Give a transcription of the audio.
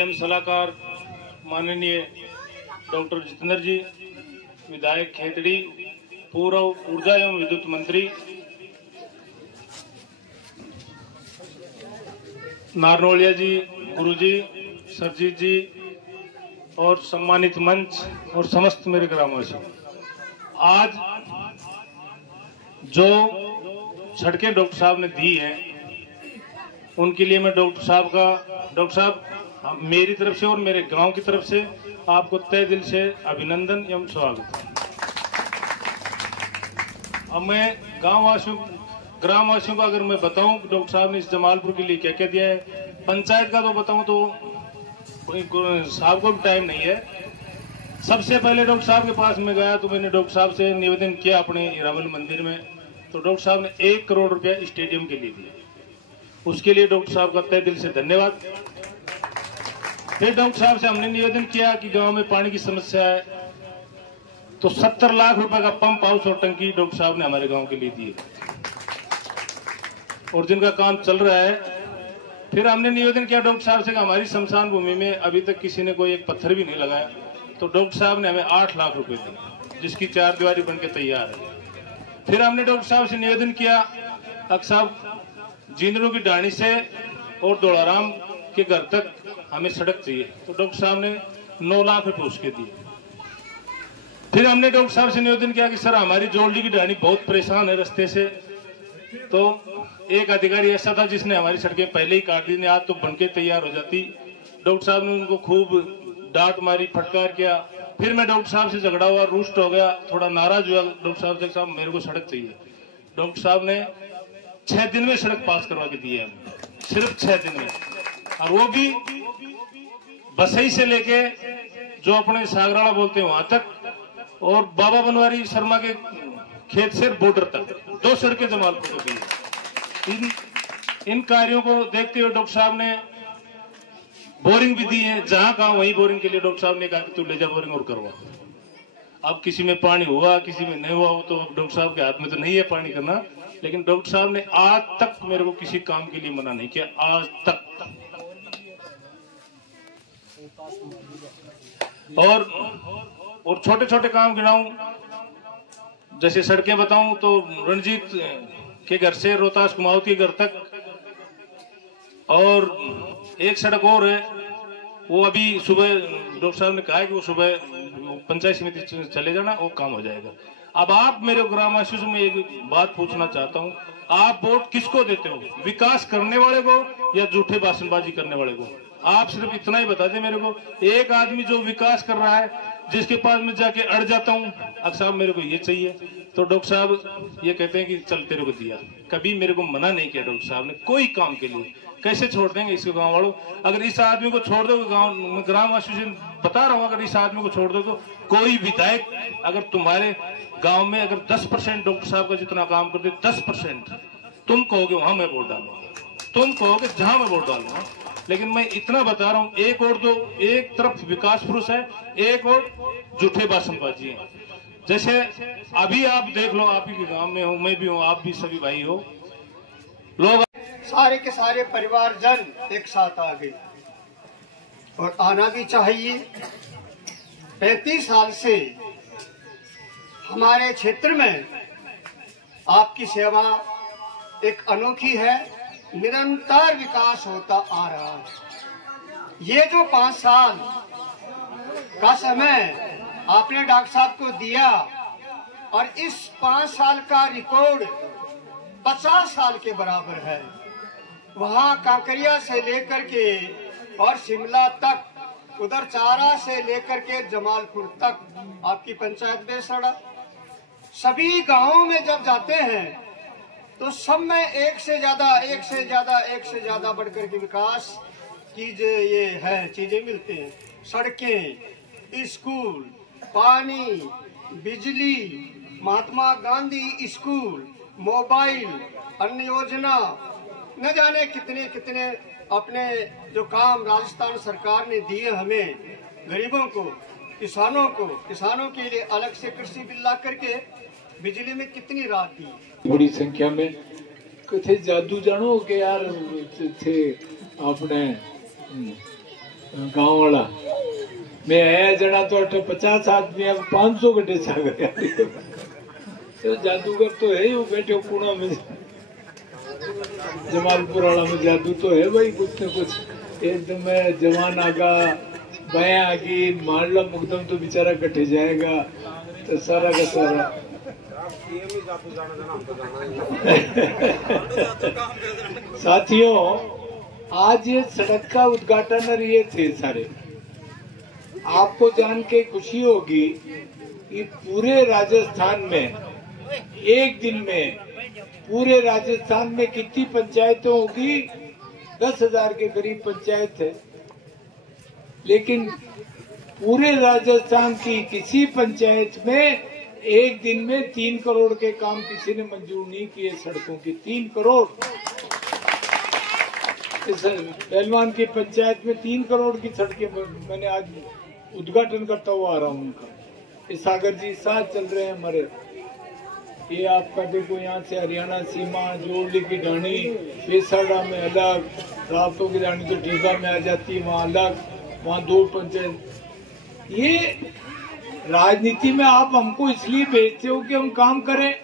DM सलाहकार माननीय doctor Jitendra जी, विधायक खेतड़ी, पूर्व ऊर्जा एवं विद्युत मंत्री नारनोलिया जी, गुरुजी, सरजीत जी और सम्मानित मंच और समस्त मेरे ग्रामवासी, आज जो सड़कें डॉक्टर साहब ने दी हैं उनके लिए मैं डॉक्टर साहब मेरी तरफ से और मेरे गांव की तरफ से आपको तहे दिल से अभिनंदन एवं स्वागत। अब मैं ग्रामवासियों को अगर मैं बताऊं कि डॉक्टर साहब ने इस जमालपुर के लिए क्या क्या दिया है, पंचायत का तो बताऊं तो साहब को भी टाइम नहीं है। सबसे पहले डॉक्टर साहब के पास में गया तो मैंने डॉक्टर साहब से निवेदन किया अपने हीरामल मंदिर में, तो डॉक्टर साहब ने 1 करोड़ रुपया स्टेडियम के लिए दिया। उसके लिए डॉक्टर साहब का तहे दिल से धन्यवाद। फिर डॉक्टर साहब से हमने निवेदन किया कि गांव में पानी की समस्या है, तो 70 लाख रुपए का पंप हाउस और टंकी डॉक्टर साहब ने हमारे गांव के लिए दिए और जिनका काम चल रहा है। फिर हमने निवेदन किया डॉक्टर साहब से कि हमारी शमशान भूमि में अभी तक किसी ने कोई एक पत्थर भी नहीं लगाया, तो डॉक्टर साहब ने हमें 8 लाख रुपए दिए, जिसकी 4 दीवारी बनके तैयार है। फिर हमने डॉक्टर साहब से निवेदन किया डॉक्टर साहब जिंदरों की डाणी से और दोड़ाराम के घर तक हमें सड़क चाहिए, तो डॉक्टर साहब ने 9 लाख रुपए उसके दिए। फिर हमने डॉक्टर साहब से निवेदन किया कि सर हमारी जोड़ली की डाणी बहुत परेशान है रास्ते से, तो एक अधिकारी ऐसा था जिसने हमारी सड़कें पहले ही काट दी, आज तो बनके तैयार हो जाती। डॉक्टर साहब ने उनको खूब डांट मारी, फटकार किया। फिर मैं डॉक्टर साहब से झगड़ा हुआ, रुष्ट हो गया, थोड़ा नाराज हुआ डॉक्टर साहब से, साहब मेरे को सड़क चाहिए। डॉक्टर साहब ने 6 दिन में सड़क पास करवा के दी है, सिर्फ 6 दिन में, और वो भी बसई से लेके जो अपने सागराड़ा बोलते हैं वहां तक, और बाबा बनवारी शर्मा के खेत से बॉर्डर तक 2 सड़कें जमालपुर को दी। इन कार्यों को देखते हुए डॉक्टर साहब ने बोरिंग भी दी है, जहां कहा वहीं बोरिंग के लिए डॉक्टर साहब ने कहा कि तू ले जा बोरिंग और करवा। अब किसी में पानी हुआ किसी में नहीं हुआ, तो डॉक्टर साहब के हाथ में तो नहीं है पानी करना, लेकिन डॉक्टर साहब ने आज तक मेरे को किसी काम के लिए मना नहीं किया, आज तक। और छोटे छोटे काम गिनाऊं, जैसे सड़कें बताऊं तो रणजीत के घर से रोहतास कुमावती के घर तक, और एक सड़क और है, वो अभी सुबह डॉक्टर साहब ने कहा है कि वो सुबह पंचायत समिति चले जाना, वो काम हो जाएगा। अब आप मेरे ग्रामवासियों से मैं एक बात पूछना चाहता हूँ, आप वोट किसको देते हो, विकास करने वाले को या झूठे भाषणबाजी करने वाले को? आप सिर्फ इतना ही बता दें मेरे को। एक आदमी जो विकास कर रहा है, जिसके पास मैं जाके अड़ जाता हूँ, अब साहब मेरे को ये चाहिए, तो डॉक्टर साहब ये कहते हैं कि चल तेरे को दिया। कभी मेरे को मना नहीं किया डॉक्टर साहब ने कोई काम के लिए। कैसे छोड़ देंगे इसको गांव वालों? अगर इस आदमी को छोड़ दो, गांव ग्रामवासियों से बता रहा हूँ, अगर इस आदमी को छोड़ दो तो कोई विधायक अगर तुम्हारे गांव में अगर 10% डॉक्टर साहब का जितना काम करते, 10% तुम कहोगे वहां मैं वोट डालूंगा, तुम कहोगे जहां मैं वोट डालूंगा। लेकिन मैं इतना बता रहा हूँ, एक और दो, एक तरफ विकास पुरुष है, एक और झूठे भाषणबाजी है। जैसे अभी आप देख लो, आप ही के गांव में हूँ, मैं भी हूँ, आप भी सभी भाई हो, लोग सारे के सारे परिवारजन एक साथ आ गए और आना भी चाहिए। 35 साल से हमारे क्षेत्र में आपकी सेवा एक अनोखी है, निरंतर विकास होता आ रहा है। ये जो 5 साल का समय आपने डॉक्टर साहब को दिया, और इस 5 साल का रिकॉर्ड 50 साल के बराबर है। वहाँ कांकरिया से लेकर के और शिमला तक, उधर चारा से लेकर के जमालपुर तक आपकी पंचायत बेसड़ा, सभी गांवों में जब जाते हैं तो सब में एक से ज्यादा बढ़कर के विकास चीजें ये है, चीजें मिलती हैं। सड़कें, स्कूल, पानी, बिजली, महात्मा गांधी स्कूल, मोबाइल, अन्य योजना, न जाने कितने कितने अपने जो काम राजस्थान सरकार ने दिए हमें, गरीबों को, किसानों के लिए अलग से कृषि बिल ला करके बिजली में कितनी राहत दी। बड़ी संख्या में थे जादू जानो के यार थे अपने गांव वाला मैं आया जना तो 50 आदमी अब 500 गड्ढे छा गया। तो जादूगर तो है ही, वो बैठे पुणे में जमालपुर वाला में जादू तो है भाई कुछ न कुछ। एकदम जवान आगा बया आगी मारला मुकदम तो बेचारा कटे जाएगा तो सारा का सारा। साथियों, आज ये सड़क का उद्घाटन और ये थे सारे, आपको जान के खुशी होगी कि पूरे राजस्थान में एक दिन में पूरे राजस्थान में कितनी पंचायतें होगी? 10,000 के करीब पंचायत है, लेकिन पूरे राजस्थान की किसी पंचायत में एक दिन में 3 करोड़ के काम किसी ने मंजूर नहीं किए सड़कों की। 3 करोड़ पहलवान की पंचायत में 3 करोड़ की सड़कें मैंने आज उद्घाटन करता हुआ आ रहा हूँ उनका। ये सागर जी साथ चल रहे हैं हमारे। ये आपका देखो यहाँ से हरियाणा सीमा जोड़ली की ढाणी पेसाड़ा में अलग, रातों की ढाणी तो टीका में आ जाती है, वहाँ अलग, वहाँ 2 पंचायत। ये राजनीति में आप हमको इसलिए भेजते हो कि हम काम करें,